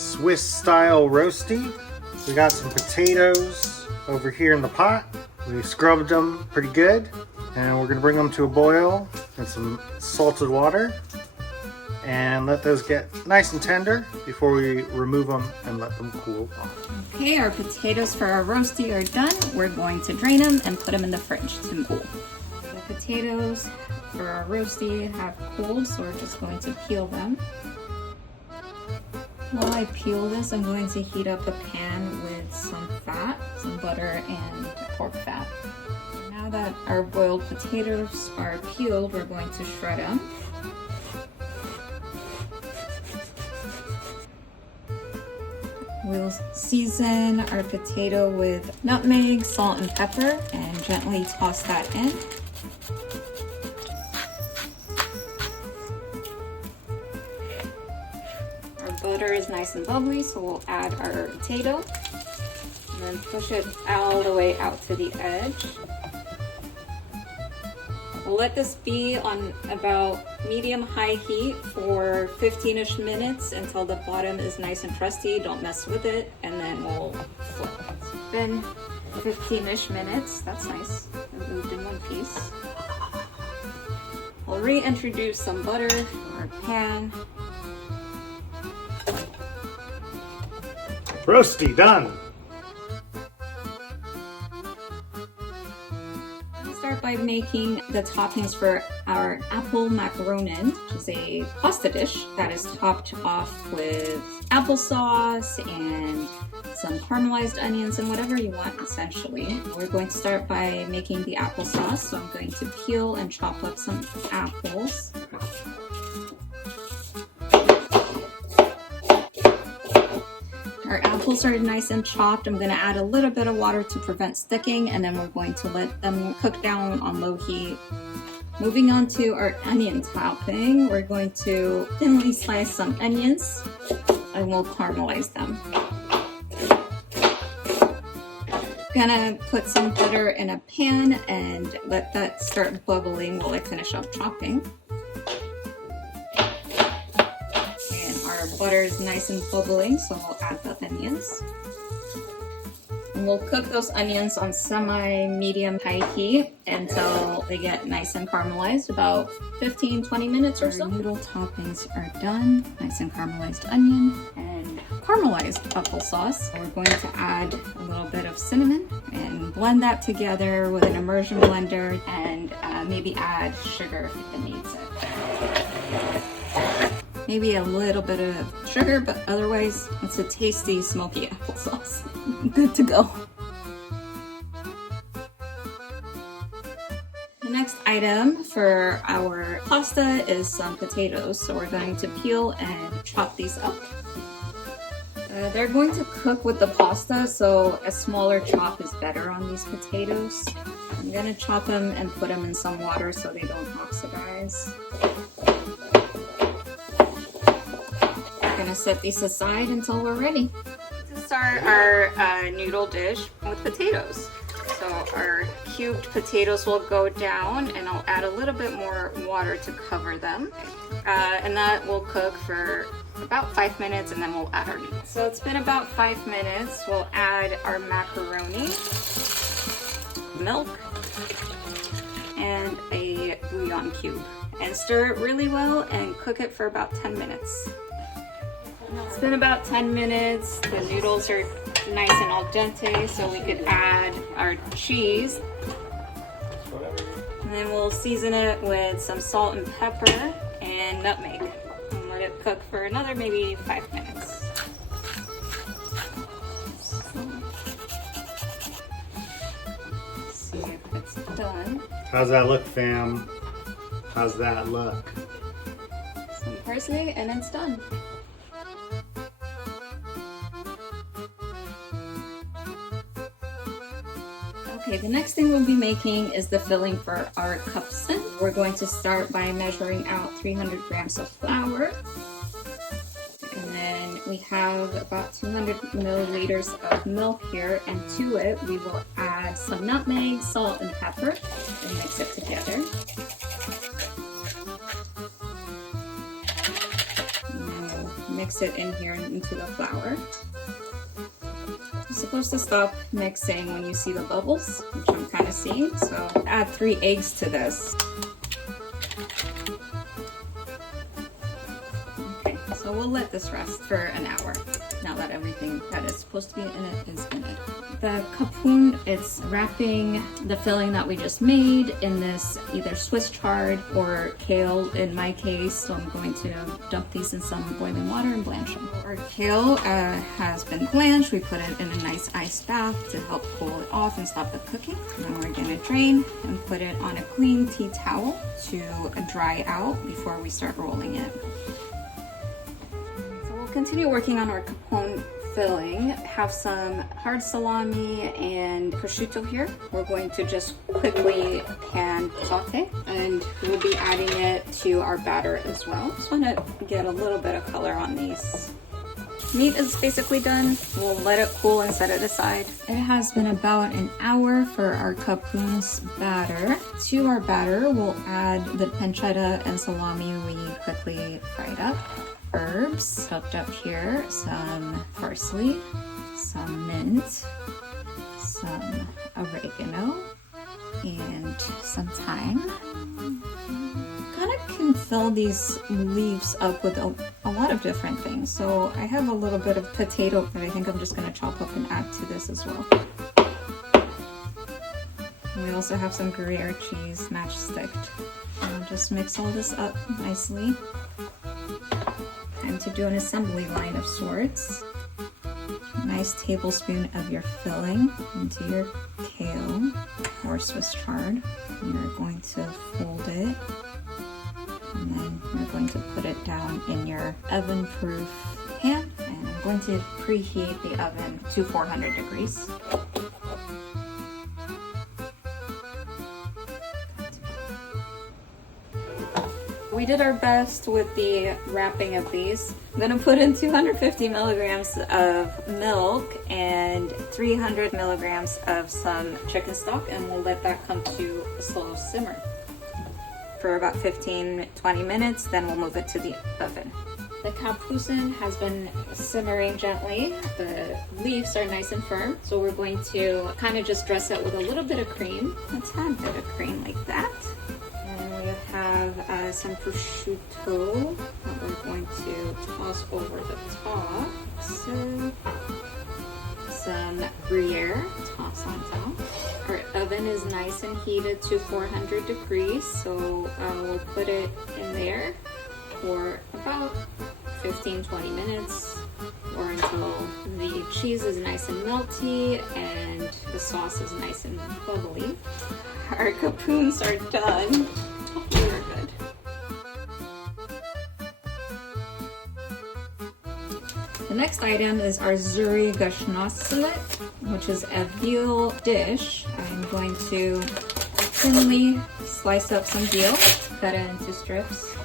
Swiss style roasty. We got some potatoes over here in the pot. We scrubbed them pretty good, and we're gonna bring them to a boil in some salted water and let those get nice and tender before we remove them and let them cool off. Okay, our potatoes for our roasty are done. We're going to drain them and put them in the fridge to cool. The potatoes for our roasty have cooled, so we're just going to peel them. While I peel this, I'm going to heat up a pan with some fat, some butter, and pork fat. Now that our boiled potatoes are peeled, we're going to shred them. We'll season our potato with nutmeg, salt, and pepper, and gently toss that in. Our butter is nice and bubbly, so we'll add our potato and then push it all the way out to the edge. We'll let this be on about medium-high heat for 15-ish minutes until the bottom is nice and crusty. Don't mess with it, and then we'll flip. It's been 15-ish minutes. That's nice. It moved in one piece. We'll reintroduce some butter to our pan. Roasty done. Start by making the toppings for our Älplermagronen, which is a pasta dish that is topped off with applesauce and some caramelized onions and whatever you want, essentially. We're going to start by making the applesauce, so I'm going to peel and chop up some apples. Our apples are nice and chopped. I'm going to add a little bit of water to prevent sticking, and then we're going to let them cook down on low heat. Moving on to our onion topping, we're going to thinly slice some onions and we'll caramelize them. Gonna put some butter in a pan and let that start bubbling while I finish up chopping. Our butter is nice and bubbling, so we'll add the onions. And we'll cook those onions on semi-medium-high heat until they get nice and caramelized, about 15-20 minutes or so. Our noodle toppings are done. Nice and caramelized onion and caramelized applesauce. We're going to add a little bit of cinnamon and blend that together with an immersion blender, and maybe add sugar if it needs it. Maybe a little bit of sugar, but otherwise it's a tasty smoky applesauce. Good to go. The next item for our pasta is some potatoes. So we're going to peel and chop these up. They're going to cook with the pasta, so a smaller chop is better on these potatoes. I'm gonna chop them and put them in some water so they don't oxidize. Gonna set these aside until we're ready. To start our noodle dish with potatoes. So our cubed potatoes will go down, and I'll add a little bit more water to cover them. And that will cook for about 5 minutes, and then we'll add our noodles. So it's been about 5 minutes. We'll add our macaroni, milk, and a bouillon cube. And stir it really well and cook it for about 10 minutes. It's been about 10 minutes. The noodles are nice and al dente, so we could add our cheese. And then we'll season it with some salt and pepper and nutmeg. And let it cook for another maybe 5 minutes. Let's see if it's done. How's that look, fam? How's that look? Some parsley and it's done. Okay, the next thing we'll be making is the filling for our Capuns. We're going to start by measuring out 300 grams of flour. And then we have about 200 milliliters of milk here, and to it we will add some nutmeg, salt, and pepper and mix it together. And then we'll mix it in here into the flour. You're supposed to stop mixing when you see the bubbles, which I'm kind of seeing. So add 3 eggs to this. Okay, so we'll let this rest for an hour now that everything that is supposed to be in it is in it. The capun, it's wrapping the filling that we just made in this either Swiss chard or kale in my case. So I'm going to dump these in some boiling water and blanch them. Our kale has been blanched. We put it in a nice ice bath to help cool it off and stop the cooking. And then we're gonna drain and put it on a clean tea towel to dry out before we start rolling it. So we'll continue working on our capon filling. Have some hard salami and prosciutto here. We're going to just quickly pan saute, and we'll be adding it to our batter as well. Just want to get a little bit of color on these. Meat is basically done. We'll let it cool and set it aside. It has been about an hour for our capuns batter. To our batter, we'll add the pancetta and salami we quickly fried up. Herbs chopped up here, some parsley, some mint, some oregano, and some thyme. Kind of can fill these leaves up with a lot of different things. So I have a little bit of potato that I think I'm just going to chop up and add to this as well. And we also have some Gruyere cheese matchsticked. I'll just mix all this up nicely. Time to do an assembly line of sorts. A nice tablespoon of your filling into your kale or Swiss chard. You're going to fold it, and then you're going to put it down in your oven-proof pan. And I'm going to preheat the oven to 400 degrees. We did our best with the wrapping of these. I'm gonna put in 250 milligrams of milk and 300 milligrams of some chicken stock, and we'll let that come to a slow simmer for about 15-20 minutes, then we'll move it to the oven. The capucin has been simmering gently. The leaves are nice and firm, so we're going to kind of just dress it with a little bit of cream. A tad bit of cream like that. And we have some prosciutto that we're going to toss over the top. So, some Gruyere, toss on top. Our oven is nice and heated to 400 degrees, so we'll put it in there for about 15-20 minutes, or until the cheese is nice and melty and the sauce is nice and bubbly. Our capuns are done. They're good. The next item is our zuri geschnitzelet, which is a veal dish. I'm going to thinly slice up some veal, cut it into strips,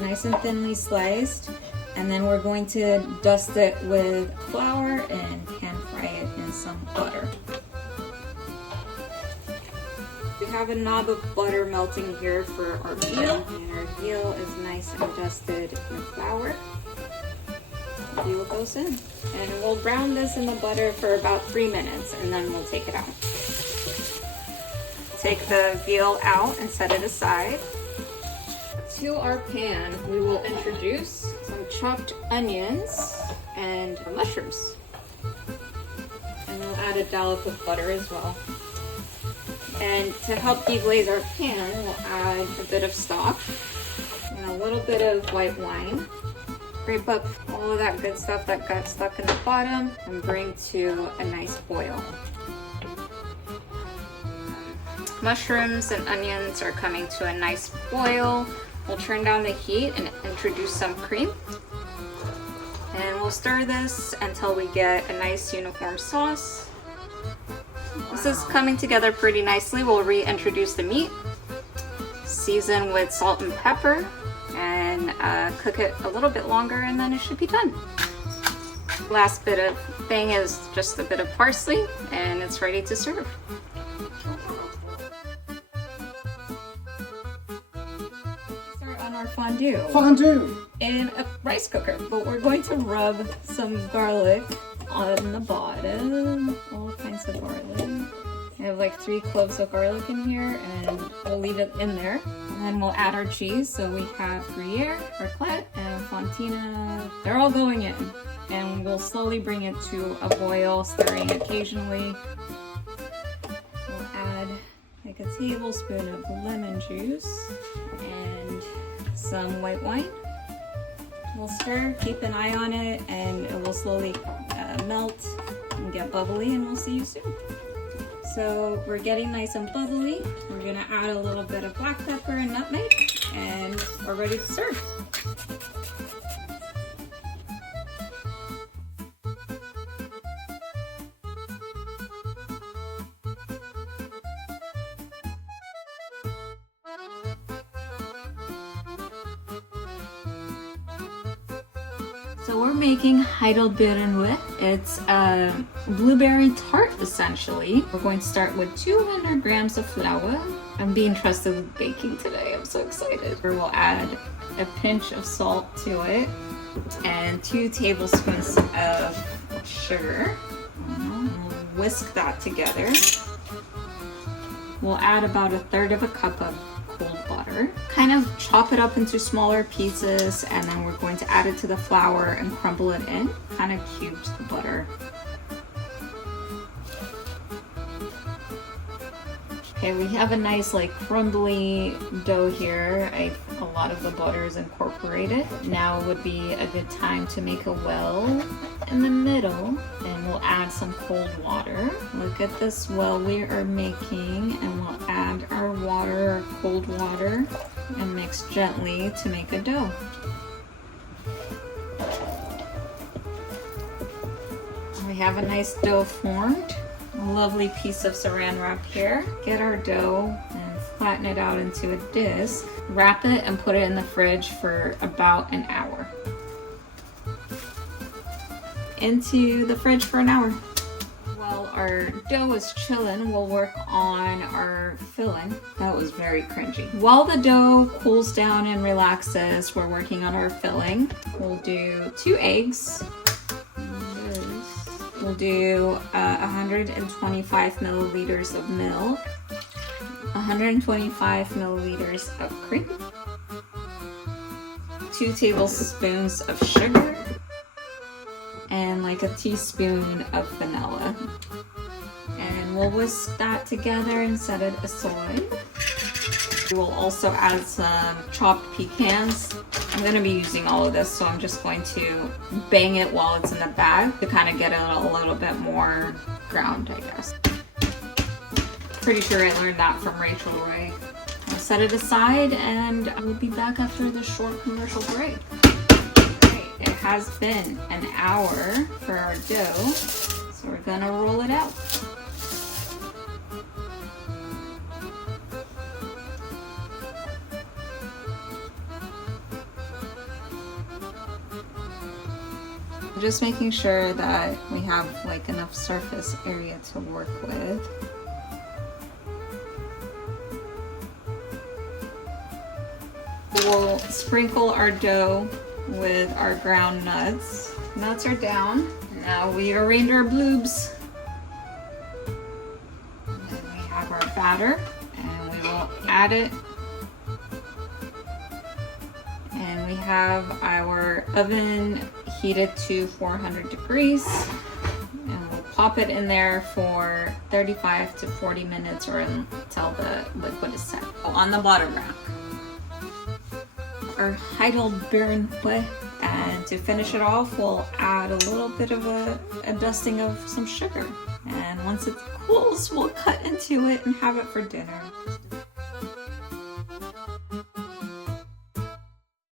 nice and thinly sliced, and then we're going to dust it with flour and pan fry it in some butter. We have a knob of butter melting here for our veal, and our veal is nice and dusted in flour. Veal goes in, and we'll brown this in the butter for about 3 minutes, and then we'll take it out. Take the veal out and set it aside. To our pan, we will introduce some chopped onions and mushrooms. And we'll add a dollop of butter as well. And to help deglaze our pan, we'll add a bit of stock and a little bit of white wine. Scrape up all of that good stuff that got stuck in the bottom and bring to a nice boil. Mushrooms and onions are coming to a nice boil. We'll turn down the heat and introduce some cream. And we'll stir this until we get a nice uniform sauce. This is coming together pretty nicely. We'll reintroduce the meat, season with salt and pepper, and cook it a little bit longer, and then it should be done. Last bit of thing is just a bit of parsley, and it's ready to serve. Start on our fondue. Fondue! in a rice cooker. But we're going to rub some garlic on the bottom, all kinds of garlic. I have like 3 cloves of garlic in here, and we'll leave it in there. And then we'll add our cheese. So we have Gruyere, Raclette, and Fontina. They're all going in. And we'll slowly bring it to a boil, stirring occasionally. We'll add like a tablespoon of lemon juice and some white wine. We'll stir, keep an eye on it, and it will slowly melt and get bubbly, and we'll see you soon. So we're getting nice and bubbly. We're gonna add a little bit of black pepper and nutmeg, and we're ready to serve. So we're making Älplermagronen. It's a blueberry tart, essentially. We're going to start with 200 grams of flour. I'm being trusted with baking today. I'm so excited. We'll add a pinch of salt to it and 2 tablespoons of sugar. We'll whisk that together. We'll add about 1/3 cup of cold butter. Kind of chop it up into smaller pieces, and then we're going to add it to the flour and crumble it in. Kind of cubed the butter. Okay, we have a nice like crumbly dough here. A lot of the butter is incorporated. Now would be a good time to make a well in the middle, and we'll add some cold water. Look at this well we are making, and we'll add our water, our cold water, and mix gently to make a dough. We have a nice dough formed. A lovely piece of saran wrap here. Get our dough and flatten it out into a disc. Wrap it and put it in the fridge for about an hour. Into the fridge for an hour. While our dough is chilling, we'll work on our filling. That was very cringy. While the dough cools down and relaxes, we're working on our filling. We'll do 2 eggs. We'll do 125 milliliters of milk, 125 milliliters of cream, 2 tablespoons of sugar, and like a teaspoon of vanilla. And we'll whisk that together and set it aside. We'll also add some chopped pecans. I'm going to be using all of this, so I'm just going to bang it while it's in the bag to kind of get it a little bit more ground, I guess. Pretty sure I learned that from Rachel Ray. I'll set it aside, and I will be back after this short commercial break. Okay, it has been an hour for our dough, so we're going to roll it out. Just making sure that we have like enough surface area to work with. We'll sprinkle our dough with our ground nuts. Nuts are down. Now we arrange our bloobs. And then we have our batter, and we will add it. And we have our oven heated to 400 degrees, and we'll pop it in there for 35 to 40 minutes or until the liquid is set. On the bottom rack, our Älplermagronen, and to finish it off, we'll add a little bit of a dusting of some sugar. And once it cools, we'll cut into it and have it for dinner.